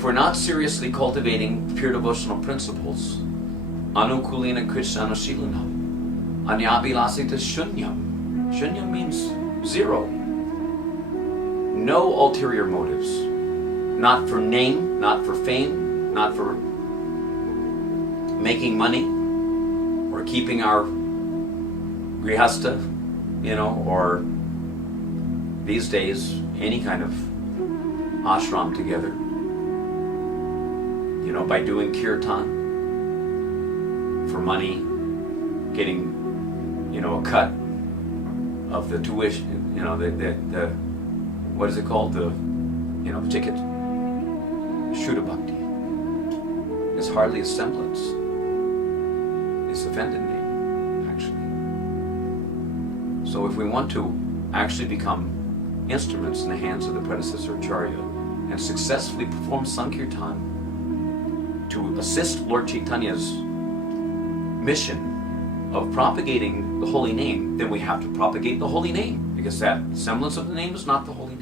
if we're not seriously cultivating pure devotional principles, anukulina krishnanushilana, anyabhilasita shunyam. Shunyam means zero. No ulterior motives. Not for name, not for fame, not for making money, or keeping our grihasta, or these days, any kind of ashram together, by doing kirtan for money, getting, a cut of the tuition, the what is it called? The, ticket. Shuddha Bhakti. It's hardly a semblance. It's a offended name, actually. So if we want to actually become instruments in the hands of the predecessor Acharya and successfully perform Sankirtan to assist Lord Chaitanya's mission of propagating the holy name, then we have to propagate the holy name, because that semblance of the name is not the holy name.